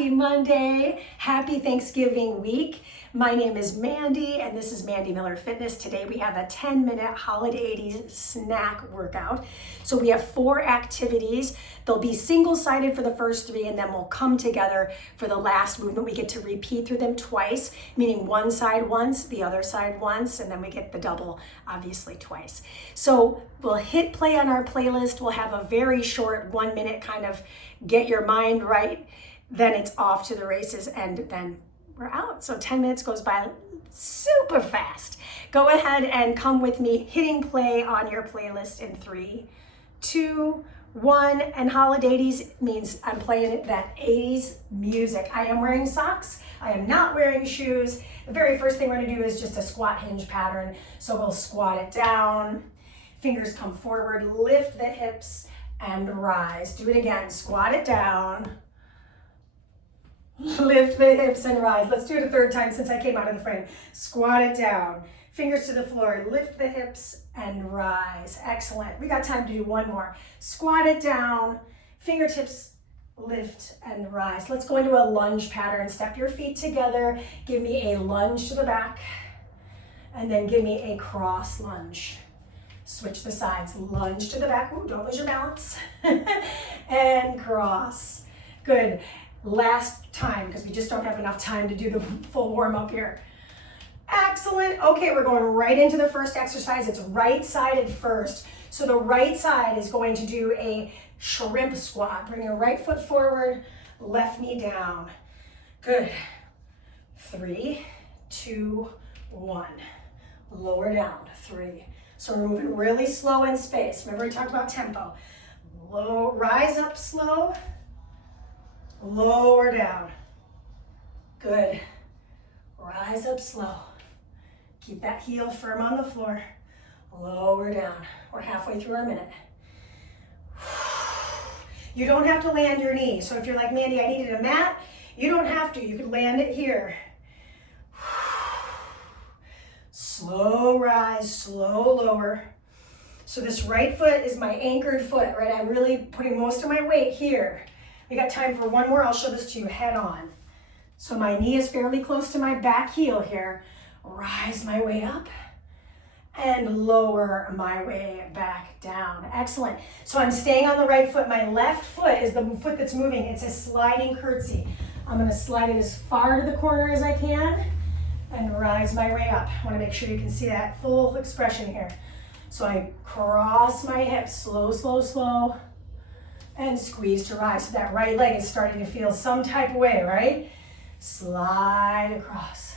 Happy Monday, happy Thanksgiving week. My name is Mandy and this is Mandy Miller Fitness. Today we have a 10-minute Holid-80's snack workout. So we have 4 activities. They'll be single-sided for the first 3 and then we'll come together for the last movement. We get to repeat through them twice, meaning one side once, the other side once, and then we get the double, obviously twice. So we'll hit play on our playlist. We'll have a very short 1-minute kind of get your mind right. Then it's off to the races and then we're out. So 10 minutes goes by super fast. Go ahead and come with me, hitting play on your playlist in 3, 2, 1. And Holid-80's means I'm playing that 80s music. I am wearing socks. I am not wearing shoes. The very first thing we're gonna do is just a squat hinge pattern. So we'll squat it down, fingers come forward, lift the hips and rise. Do it again, squat it down, lift the hips and rise. Let's do it a 3rd time since I came out of the frame. Squat it down, fingers to the floor, lift the hips and rise. Excellent. We got time to do 1 more. Squat it down, fingertips lift and rise. Let's go into a lunge pattern. Step your feet together. Give me a lunge to the back and then give me a cross lunge. Switch the sides, lunge to the back. Ooh, don't lose your balance. And cross. Good. Last time, because we just don't have enough time to do the full warm up here. Excellent. Okay, we're going right into the first exercise. It's right-sided first. So the right side is going to do a shrimp squat. Bring your right foot forward, left knee down. Good. 3, 2, 1. Lower down. 3. So we're moving really slow in space. Remember we talked about tempo. Low, rise up slow. Lower down. Good. Rise up slow. Keep that heel firm on the floor. Lower down. We're halfway through our minute. You don't have to land your knee. So if you're like, Mandy, I needed a mat, you don't have to. You could land it here. Slow rise, slow lower. So this right foot is my anchored foot, right? I'm really putting most of my weight here. We got time for 1 more. I'll show this to you head on. So my knee is fairly close to my back heel here. Rise my way up and lower my way back down. Excellent. So I'm staying on the right foot. My left foot is the foot that's moving. It's a sliding curtsy. I'm gonna slide it as far to the corner as I can and rise my way up. I wanna make sure you can see that full expression here. So I cross my hips, slow, slow, slow, and squeeze to rise. So that right leg is starting to feel some type of way, right? Slide across.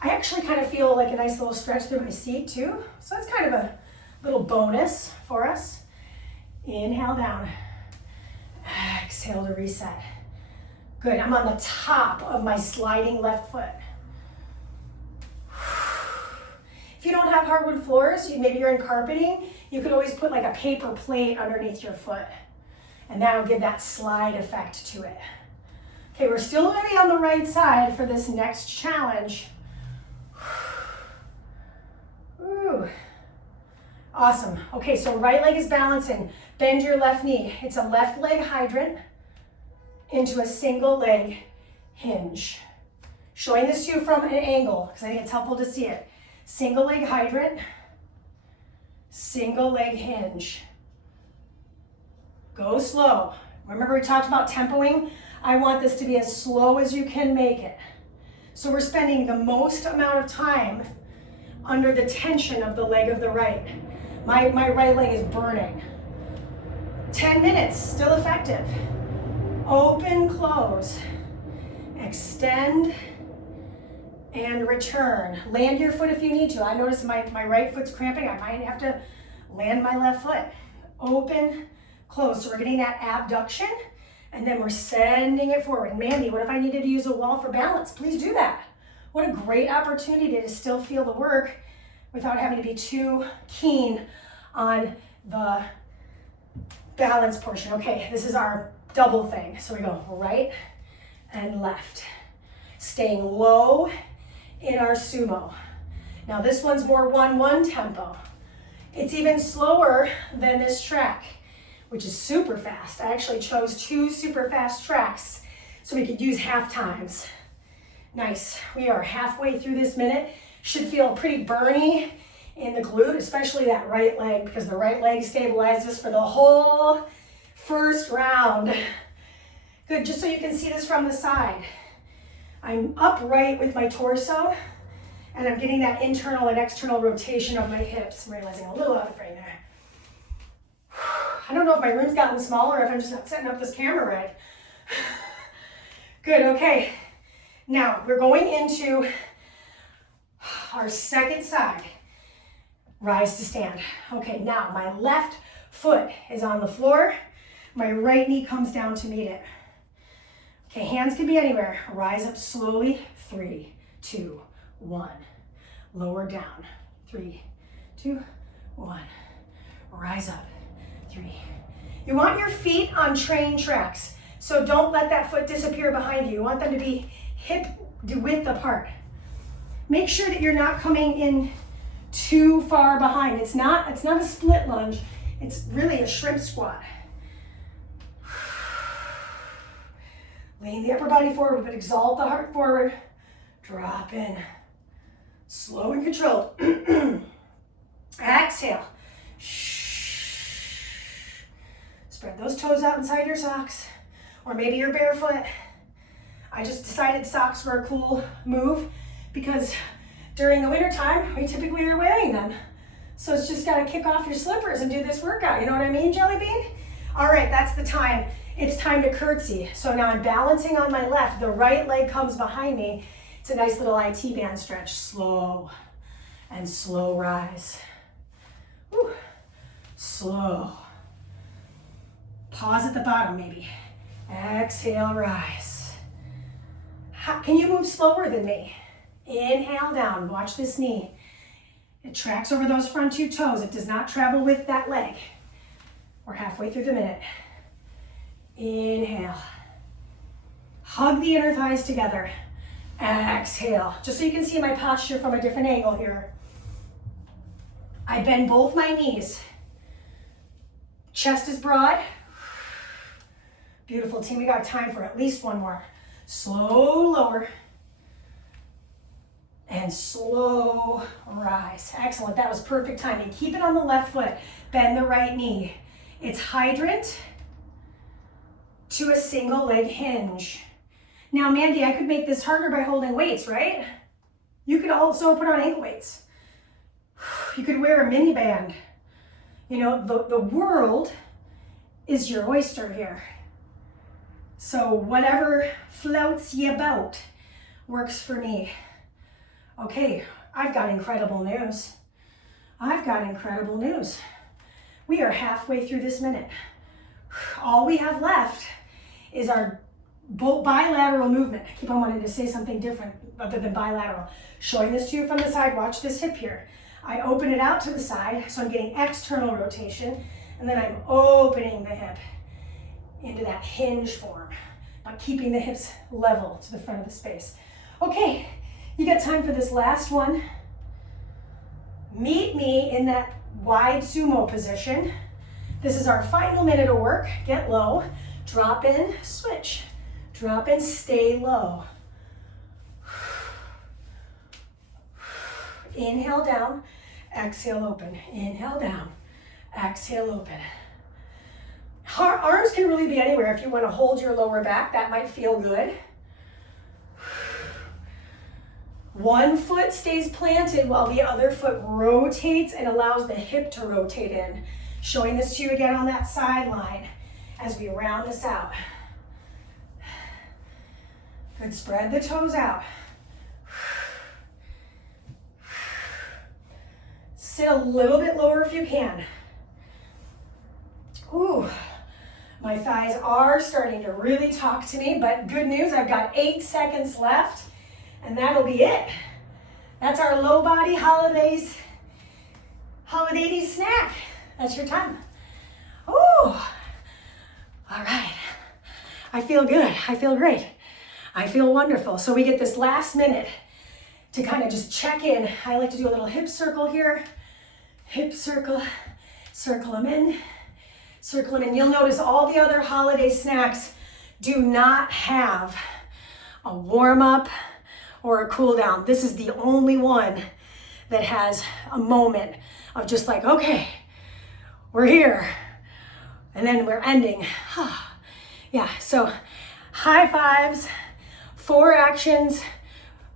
I actually kind of feel like a nice little stretch through my seat too. So that's kind of a little bonus for us. Inhale down. Exhale to reset. Good, I'm on the top of my sliding left foot. If you don't have hardwood floors, maybe you're in carpeting, you could always put like a paper plate underneath your foot. And that will give that slide effect to it. Okay, we're still gonna be on the right side for this next challenge. Ooh. Awesome. Okay, so right leg is balancing. Bend your left knee. It's a left leg hydrant into a single leg hinge. Showing this to you from an angle, because I think it's helpful to see it. Single leg hydrant, single leg hinge. Go slow. Remember we talked about tempoing? I want this to be as slow as you can make it. So we're spending the most amount of time under the tension of the leg of the right. My right leg is burning. 10 minutes, still effective. Open, close, extend, and return. Land your foot if you need to. I notice my right foot's cramping. I might have to land my left foot. Open, close. So we're getting that abduction and then we're sending it forward. Mandy, what if I needed to use a wall for balance? Please do that. What a great opportunity to still feel the work without having to be too keen on the balance portion. Okay, this is our double thing. So we go right and left. Staying low in our sumo. Now this one's more 1-1 tempo. It's even slower than this track, which is super fast. I actually chose 2 super fast tracks So we could use half times. Nice. We are halfway through this minute. Should feel pretty burny in the glute, especially that right leg, because the right leg stabilizes for the whole first round. Good, just so you can see this from the side. I'm upright with my torso, and I'm getting that internal and external rotation of my hips. I'm realizing a little out of frame there. I don't know if my room's gotten smaller or if I'm just not setting up this camera right. Good, okay. Now, we're going into our second side. Rise to stand. Okay, now my left foot is on the floor. My right knee comes down to meet it. Okay, hands can be anywhere. Rise up slowly. 3, 2, 1. Lower down. 3, 2, 1. Rise up. 3. You want your feet on train tracks, so don't let that foot disappear behind you. You want them to be hip width apart. Make sure that you're not coming in too far behind. It's not a split lunge. It's really a shrimp squat. Lean the upper body forward, but exalt the heart forward. Drop in. Slow and controlled. Exhale. Spread those toes out inside your socks. Or maybe you're barefoot. I just decided socks were a cool move because during the winter time, we typically are wearing them. So it's just gotta kick off your slippers and do this workout. You know what I mean, Jelly Bean? All right, that's the time. It's time to curtsy. So now I'm balancing on my left. The right leg comes behind me. It's a nice little IT band stretch. Slow and slow rise. Whew. Slow. Pause at the bottom maybe. Exhale, rise. Can you move slower than me? Inhale down, watch this knee. It tracks over those front 2 toes. It does not travel with that leg. We're halfway through the minute. Inhale. Hug the inner thighs together. Exhale. Just so you can see my posture from a different angle here. I bend both my knees. Chest is broad. Beautiful, team. We got time for at least one more. Slow lower. And slow rise. Excellent. That was perfect timing. Keep it on the left foot. Bend the right knee. It's hydrant to a single leg hinge. Now, Mandy, I could make this harder by holding weights, right? You could also put on ankle weights. You could wear a mini band. You know, the world is your oyster here. So whatever floats you boat works for me. Okay, I've got incredible news. I've got incredible news. We are halfway through this minute. All we have left is our bilateral movement. I keep on wanting to say something different other than bilateral. Showing this to you from the side, watch this hip here. I open it out to the side, so I'm getting external rotation, and then I'm opening the hip into that hinge form, by keeping the hips level to the front of the space. Okay, you got time for this last one. Meet me in that wide sumo position. This is our final minute of work. Get low, drop in, switch. Drop in, stay low. Inhale down, exhale open. Inhale down, exhale open. Arms can really be anywhere. If you want to hold your lower back, that might feel good. One foot stays planted while the other foot rotates and allows the hip to rotate in. Showing this to you again on that sideline as we round this out. Good, spread the toes out. Sit a little bit lower if you can. Ooh, my thighs are starting to really talk to me, but good news, I've got 8 seconds left, and that'll be it. That's our low body Holid-80's snack. That's your time. Ooh, all right. I feel good, I feel great. I feel wonderful. So we get this last minute to kind of just check in. I like to do a little hip circle here. Hip circle, circle them in, circle them in. You'll notice all the other holiday snacks do not have a warm up or a cool down. This is the only one that has a moment of just like, okay, we're here. And then we're ending. Yeah, so high fives, 4 actions,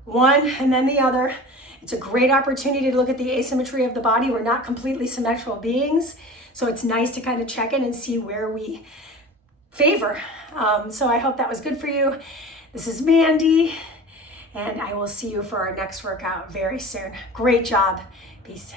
one and then the other. It's a great opportunity to look at the asymmetry of the body. We're not completely symmetrical beings, so it's nice to kind of check in and see where we favor. So I hope that was good for you. This is Mandy, and I will see you for our next workout very soon. Great job. Peace.